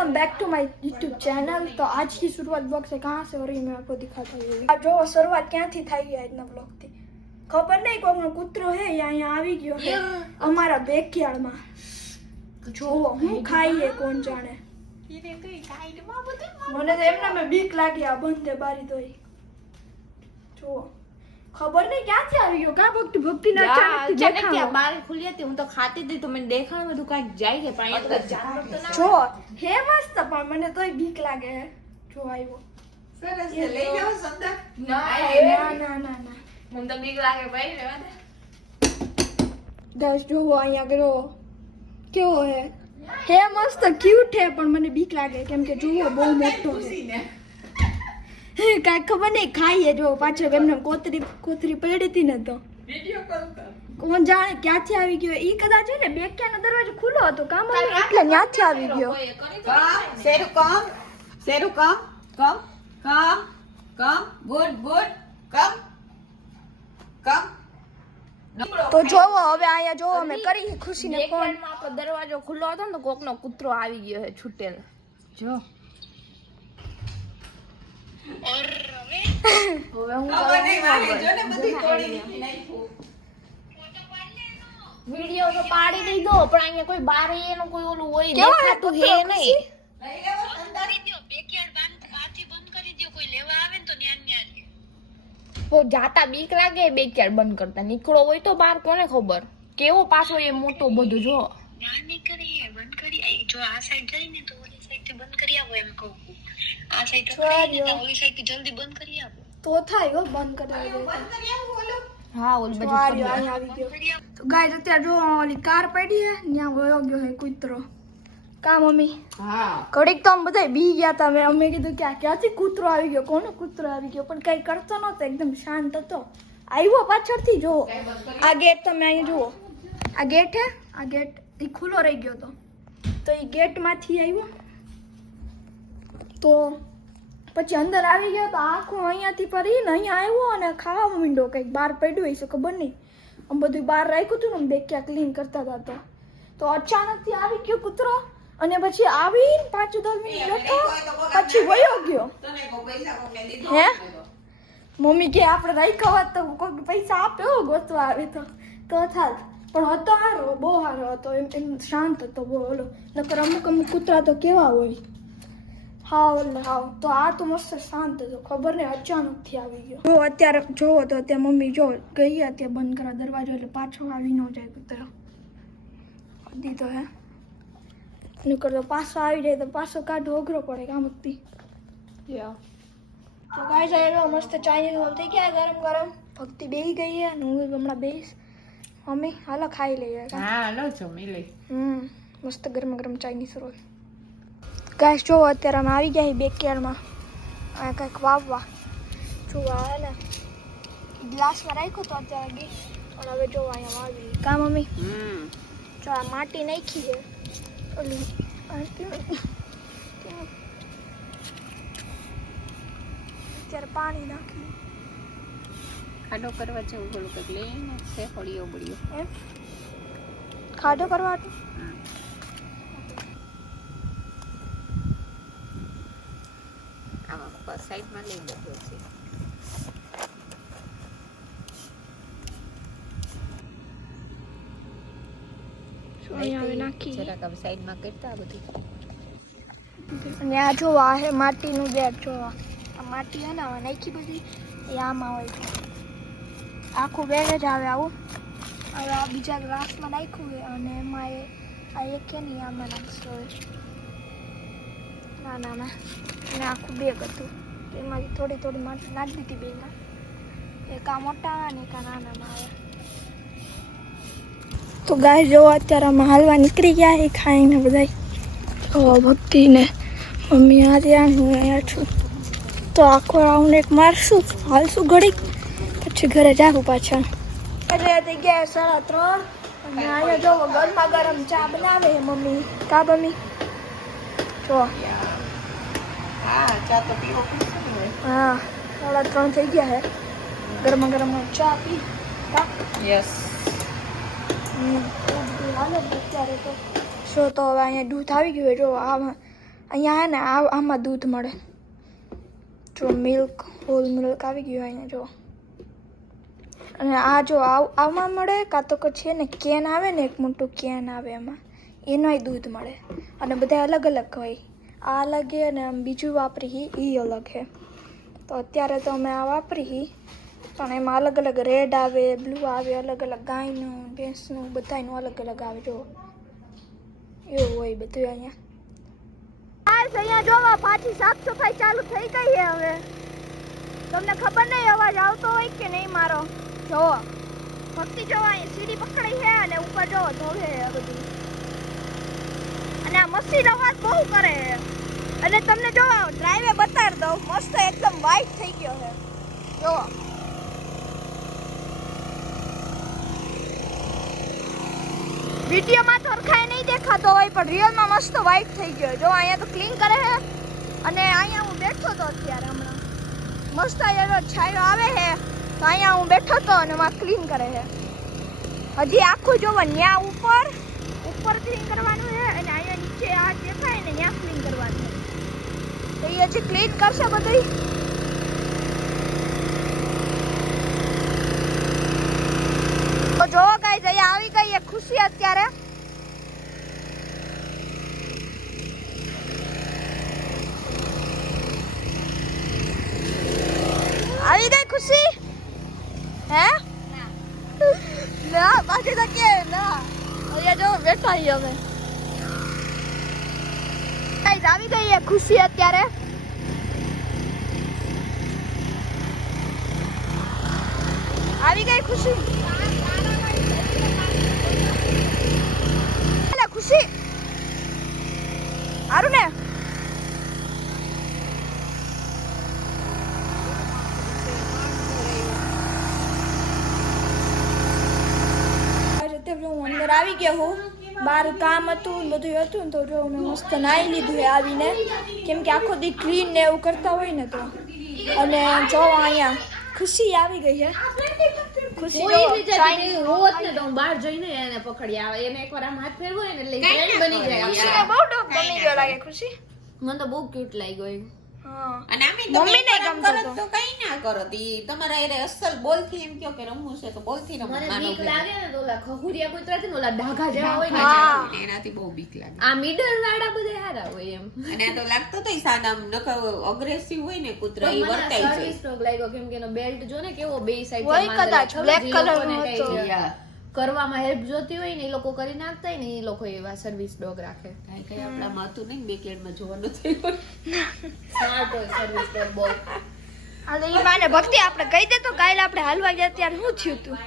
Welcome back to my YouTube channel. तो आज की शुरुआत ब्लॉग से कहाँ से हो रही है मैं आपको दिखाता हूँ। आप जो शुरुआत ક્યાંથી થઈ ગઈ આજના બ્લોગ થી ખબર નહીં, કોઈનો કૂતરો હે અહીંયા આવી ગયો હે અમારા બેકયાર્ડમાં। જોવો હું ખાઈએ કોણ જાણે, મને તો એમના મેં બીક લાગી આ બંધે બારી દોઈ। જોવો ખબર નહીં ક્યાંથી આવી ગયો, કા ભક્તિ ભક્તિ ના અચાનક क्या बार खुली थी हूं तो खाती थी तो मैंने देखा ना બધું કાઈ જાય છે પણ અહીંયા તો जानवर तो ना જો હે મસ્ત, પણ મને તોય બીક લાગે હે। જો આવ્યો સરસ છે, લઈ જાવ સંદર ના ના ના ના મને તો બીક લાગે ભાઈ રહેવા દે। ગાઈસ જોવો અહીંયા કરો કેવો હે, હે મસ્ત ક્યુટ હે, પણ મને બીક લાગે કેમ કે જોવો બહુ મોટો હે। કાઈ ખબર નહીં ખાઈએ જો પાછળ એમને કોતરી પડી હતી ને તો વિડિયો કોલ કર, કોણ જાણે ક્યાંથી આવી ગયો। ઈ કદાચ છે ને બેકયાનો દરવાજો ખુલ્લો હતો કામ એટલે ત્યાંથી આવી ગયો। શેરુ કમ ગુડ કમ તો જોવો હવે અહીંયા જોવો અમે કરી ખુશીને ફોન। માં આપણો દરવાજો ખુલ્લો હતો ને તો કોકનો કૂતરો આવી ગયો છે છૂટેલ। જો ઓર હવે હું વિડિયો તો પાડી દીધો પણ અહીંયા કોઈ બાર એનો કોઈ ઓલું હોય દેખાતું હે નહીં। वो जाता बीक लागे बेक्यार्ड बंद करता निकळो होय तो बार कोने खबर केवो पाछो ए मोटो बधो जो ना निकळे बंद करी जो आ साइड जाई ने तो ओली साइड થી બંધ કરી આવો એમ કહું। આ સાइड તો ઓલી સાइड થી જલ્દી બંધ કરી આવો તો થાય હો, બંધ કરાવી દે। हां ओल बजू અહીંયા આવી ગયો। તો ગાઈસ અત્યારે જો ઓલી કાર પડી હે ન્યા વયો ગયો હે કૂતરો। કા મમ્મી? हां ઘડીક તો અમે બધા બી ગયા તા, અમે કીધું કે ક્યાંથી કૂતરો આવી ગયો, કોનો કૂતરો આવી ગયો, પણ કઈ કરતો નતો, એકદમ શાંત હતો। આવ્યો પાછળથી જો આ ગેટ તમે અહીં જુઓ, આ ગેટ હે, આ ગેટ ઈ ખુલ્લો રહી ગયો તો ઈ ગેટમાંથી આવ્યો તો પછી અંદર આવી ગયો તો આખો અહીંયાથી પરીને અહીંયા આવ્યો અને ખાવા માંડ્યો, કંઈક બહાર પડ્યું હશે ખબર નહીં। આમ બધું બહાર રાખ્યું હતું ને બેક્યા ક્લીન કરતા હતા તો અચાનકથી આવી ગયો કૂતરો અને પછી આવીને 5-10 મિનિટ બેઠો પછી વયો ગયો। હે મમ્મી કે આપણે રાખ્યો હોત તો કોઈ પૈસા આપે હો ગોતવા આવે તો થાત, પણ હતો સારો, બહુ સારો હતો, એમ શાંત હતો બહુ। ઓલો નકર અમુક કૂતરા તો કેવા હોય હાવ તો આ તો મસ્ત શાંત હતો, ખબર નહીં અચાનકથી આવી ગયો। જો અત્યારે જોવો તો અત્યારે મમ્મી જો ગઈ અત્યારે બંધ કરવા દરવાજો એટલે પાછો આવી ન જાય કૂતરો દીધો હે, નકર તો પાછો આવી જાય તો પાછો કાઢવો અઘરો પડે કામથી। તો ગાઈસ આવ્યો મસ્ત ચાઇનીઝ રોલ થઈ ગયા ગરમ ભક્તિ બેહી ગઈ હે અને હું હમણાં બેહીશ। મમ્મી હાલો ખાઈ લઈએ। हां लो છો મિલે મસ્ત ગરમ ચાઇનીઝ રોલ। ગાઈસ જો અત્યારે અમે આવી ગયા બેકયાર્ડમાં આ કંઈક વાવવા જોવા હે ને ગ્લાસમાં રાખ્યો તો અત્યારે ગઈ પણ હવે જો અહીંયા વાવી। કા મમ્મી? જો આ માટી નાખી છે ઓલી અત્યારે પાણી નાખી ખાડો કરવા છે ઓલું કંઈક લઈને છે પડ્યો એમ ખાડો કરવા હતું। આમાં ઉપર સાઈડમાં લઈ લીધો છે અહીંયા હવે નાખી જરાક હવે સાઈડમાં કરતા બધું અને આ જો આ હે માટીનું બેગ, જો આ માટી હે ને આમાં નાખી બધી એ આમાં હોય આખું બેગ જ આવે આવું। હવે આ બીજા ગ્લાસમાં નાખ્યું હોય અને એમાં આ એક છે ને આમાં નાખશો નાનામાં અને આખું બેગ હતું એમાંથી થોડી માટી નાખી દીધી બેગમાં, એક આ મોટા અને એક આ નાનામાં આવે। તો ગાય જો અત્યારે અમે હાલવા નીકળી ગયા એ ખાઈને બધા ભક્તિ ને મમ્મી આ ત્યાં હું અહીંયા છું તો આખો રાઉન્ડ એક મારશું, હાલશું ઘડીક પછી ઘરે જાવું પાછા। એટલે થઈ ગયા 3:30 અને અહીંયા જો ગરમા ગરમ ચા બનાવે મમ્મી। કા મમ્મી? જો હા ચા તો પીવો પડશે ને। હા 3:30 થઈ ગયા હે, ગરમા ગરમ ચા પી। યસ હાલો અત્યારે તો શો તો હવે અહીંયા દૂધ આવી ગયું જો અહીંયા હે ને આમાં દૂધ મળે. જો મિલ્ક, હોલ મિલ્ક આવી ગયું અહીંયા જો. અને આ જો આમાં મળે, કાં તો છે ને કેન આવે ને, એક મોટું કેન આવે એમાં, એનોય દૂધ મળે. અને બધા અલગ અલગ હોય. આ અલગ છે અને બીજું વાપરી એ અલગ છે. તો અત્યારે તો અમે આ વાપરી, પણ એમાં અલગ અલગ રેડ આવે, બ્લુ આવે, અલગ અલગ ગાયનું, ભેંસનું, બધાનું અલગ અલગ આવે જો. એવું હોય બધું અહીંયા. અહીંયા જોવા પાછી સાફ સફાઈ ચાલુ થઈ ગઈ છે હવે. તમને ખબર નહીં અવાજ આવતો હોય કે નહીં મારો. જોવો ભક્તિ જોવા અહીંયા સીડી પકડી છે અને ઉપર જોવો ધોવે છે બધું. અને આ મશીન અવાજ બહુ કરે છે. અને તમને જોવા ડ્રાઈવે બતાવી દઉં, મસ્ત એકદમ વ્હાઈટ થઈ ગયો છે જોવો. વિડીયોમાં તો હરખાય નહીં દેખાતો હોય, પણ રિયલમાં મસ્ત વ્હાઈટ થઈ ગયો. જો અહીંયા તો ક્લીન કરે છે. અને અહીંયા હું બેઠો તો અત્યારે હમણાં મસ્ત એનો છાંયો આવે છે, તો અહીંયા હું બેઠો તો અને માં ક્લીન કરે છે. હજી આખું જોવો ન્યા ઉપર ક્લીન કરવાનું છે, અને અહીંયા નીચે આ દેખાય ને ત્યાં ક્લીન કરવાનું છે. તો એ હજી ક્લીન કરશે બધું. તો જોવો ગાઈસ, અહીંયા આવી ગઈ એ ખુશી અત્યારે. આવી ગઈ ખુશી હે? ના પાછી તો કે ના. અહીંયા જો બેઠા છીએ અમે. ગાઈસ આવી ગઈ એ ખુશી અત્યારે. આવી ગઈ ખુશી. ખુશી હારું ને? હું અંદર આવી ગયા હું. બહાર કામ હતું ને બધું હતું ને, તો જો મેં મસ્ત નાહી લીધું છે આવીને, કેમ કે આખો દી ક્લીન ને એવું કરતા હોય ને તો. અને જો અહીંયા ખુશી આવી ગઈ છે. ખુશી જો રોજ ને તો હું બહાર જઈને એને પકડી આવે, એને એકવાર આમ હાથ ફેરવો ને એટલે ફ્રેન્ડ બની જાય. ખુશીને બહુ ડોક ગમી ગયો લાગે. ખુશી મને તો બહુ ક્યુટ લાગ્યો એ. અને આમે મમ્મી ને ગમતો કરો તો કઈ ના કરો. તી તમારા એરે અસલ બોલ થી એમ કયો કે રમવું છે તો બોલ થી મને રમવાનું. બીક લાગે ને તો ઓલા ખહુરિયા કૂતરાથી ને ઓલા ડાઘા જેવા હોય ને, એનાથી બહુ બીક લાગે. આ મિડલ વાળા બધા સારા હોય એમ. અને આ તો લાગતો તો સાદા નકર અગ્રેસિવ હોય ને કૂતરા ઈ વર્તાઈ જાય. સર્વિસ ડોગ લાગ્યો, કેમ કે એનો બેલ્ટ જો ને કેવો બે સાઈડ હોય કદાચ બ્લેક કલર નો હતો. કરવામાં હેલ્પ જોતી હોય ને એ લોકો કરી નાખતા હોય ને, એ લોકો એવા સર્વિસ ડોગ રાખે. કાઈ કઈ આપણામાં હતું નહીં, બેકયાર્ડમાં જોવાનું થયું. સ્માર્ટ હોય સર્વિસ ડોગ બહુ. હાલે ઈ માને ભક્તિ આપણે કહી દે તો કાલે આપણે હાલવા ગયા ત્યારે શું થયું તું?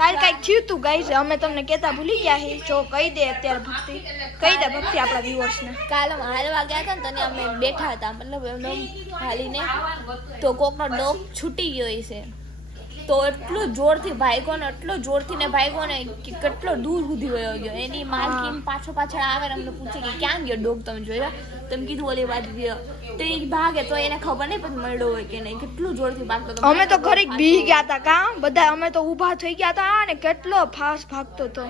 કાલ કઈક થયું તું ગાઈસ, અમે તમને કહેતા ભૂલી ગયા હી. જો કહી દે અત્યારે ભક્તિ, કહી દે ભક્તિ આપણા વ્યુઅર્સ ને. કાલે અમે હાલવા ગયા હતા ને, તને અમે બેઠા હતા, મતલબ એમને હાલીને તો કોકનો ડોગ છૂટી ગયો છે. તો એટલો જોરથી ભાગ્યો ને, એટલો જોરથી ને ભાગ્યો ને કે કેટલો દૂર સુધી વયો ગયો. એની માલકીન પાછળ આવે ને અમને પૂછે કે ક્યાં ગયો ડોગ, તમે જોયા? તમે કીધું ઓલી વાત ગયો. તો એ ભાગે તો એને ખબર નહીં પછી મળ્યો હોય કે નહીં. કેટલું જોરથી ભાગતો હતો. અમે તો ઘરે બી ગયા હતા કાં બધા, અમે તો ઊભા થઈ ગયા હતા ને કેટલો ફાસ્ટ ભાગતો હતો.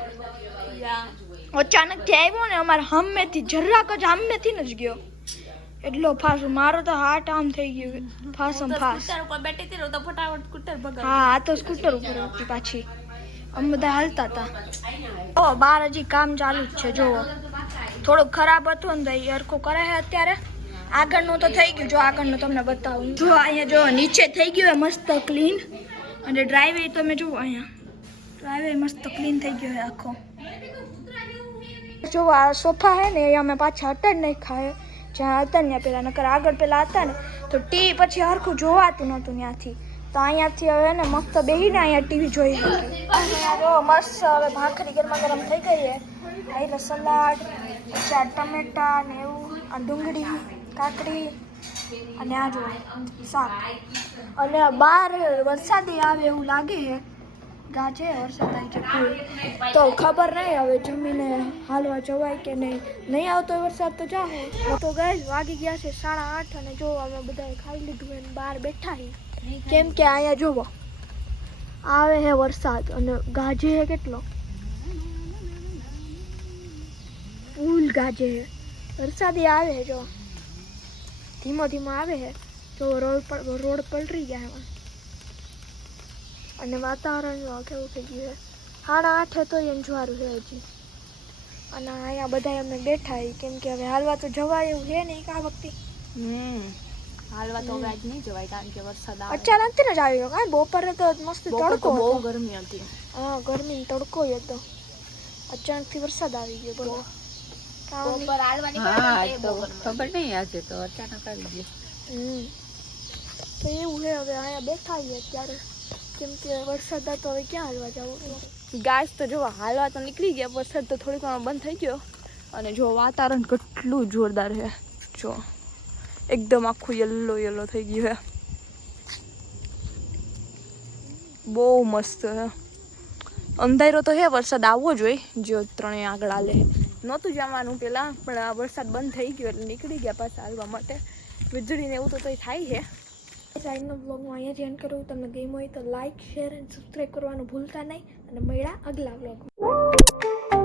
અચાનક થી આવ્યો ને અમારે સામેથી જરાક જ સામેથી જ ગયો. એટલો ફાસ્ટ, મારો તો હાર્ટ આમ થઈ ગયું ફાસ્ટ ફાસ્ટ. સ્કૂટર ઉપર બેઠી હતી ને તો ફટાફટ સ્કૂટર ભગાડી. હા આ તો સ્કૂટર ઉપર હતી પાછી. અમે બધા હાલતા હતા. ઓ બહાર હજી કામ ચાલુ જ છે. જોવો થોડુંક ખરાબ હતું ને તો એ હરખું કરે છે અત્યારે. આગળનું તો થઈ ગયું. જો આગળનું તમને બતાવું. જો અહીંયા જો નીચે થઈ ગયું મસ્ત ક્લીન. અને ડ્રાઈવે તમે જુઓ અહીંયા ડ્રાઈવે મસ્ત ક્લીન થઈ ગયો છે આખો. જો આ સોફા હે ને એ અમે પાછા હટ જ નહીં ખાય જ્યાં હતા ને પેલા, નકર આગળ પેલા હતા ને તો ટીવી પછી હરખું જોવાતું નહોતું ત્યાંથી. તો અહીંયાથી હવે ને મસ્ત બેહીને અહીંયા ટીવી જોઈ શકે. અહીંયા જો મસ્ત હવે ભાખરી ગરમા ગરમ થઈ ગઈ છે. એટલે સલાડ, ચાર ટમેટા ને એવું, આ ડુંગળી, કાકડી અને આ જો શાક. અને બહાર વરસાદી આવે એવું લાગે છે. ગાજે વરસાદ આવી છે ફૂલ. તો ખબર નહીં હવે જમીને હાલવા જવાય કે નહીં. નહીં આવતો વરસાદ તો જાહે. તો ગાઈસ વાગી ગયા છે 8:30 અને જો અમે બધાએ ખાઈ લીધું અને બહાર બેઠા છીએ. કેમ કે અહીંયા જોવો આવે છે વરસાદ અને ગાજે છે કેટલો, ફૂલ ગાજે છે. વરસાદી આવે છે જો ધીમો ધીમો આવે છે તો રોડ પલટી ગયા એમાં અને વાતાવરણ જો કેવું થઈ ગયું છે 8:30 તો અંજવાળું છે હજી અને અહીંયા બધા અમે બેઠા કેમ કે હવે હાલવા તો જવાય એવું છે નહીં આ વખતે હાલવા તો હવે આજ નહીં જવાય કારણ કે વરસાદ આવે અચાનક જ આવી ગયો કાંઈ બપોરે તો મસ્ત તડકો બહુ હતો ગરમી હતી હા ગરમી તડકો હતો અચાનકથી વરસાદ આવી ગયો બોલો બપોર હાલવા હા નીકળ્યા તો ખબર નહીં આજે તો અચાનક આવી ગયું તો એવું છે હવે અહીંયા બેઠા છીએ અત્યારે કેમ કે વરસાદ હતો હવે ક્યાં હાલવા જવું ગાય તો જો હાલવા તો નીકળી ગયા વરસાદ તો થોડીક વાર બંધ થઈ ગયો અને જો વાતાવરણ કેટલું જોરદાર છે જો એકદમ આખું યલો થઈ ગયું છે બહુ મસ્ત છે અંધારો તો હે વરસાદ આવવો જોઈએ જો ત્રણેય આગળ હાલે નહોતું જવાનું પેલા પણ આ વરસાદ બંધ થઈ ગયો એટલે નીકળી ગયા પાછા હાલવા માટે વીજળીને એવું તો થાય છે આજનો બ્લોગ હું અહીંયા જ એન્ડ કરું તમને ગમ્યો હોય તો લાઈક શેર અને સબસ્ક્રાઈબ કરવાનું ભૂલતા નહીં અને મળ્યા અગલા બ્લોગમાં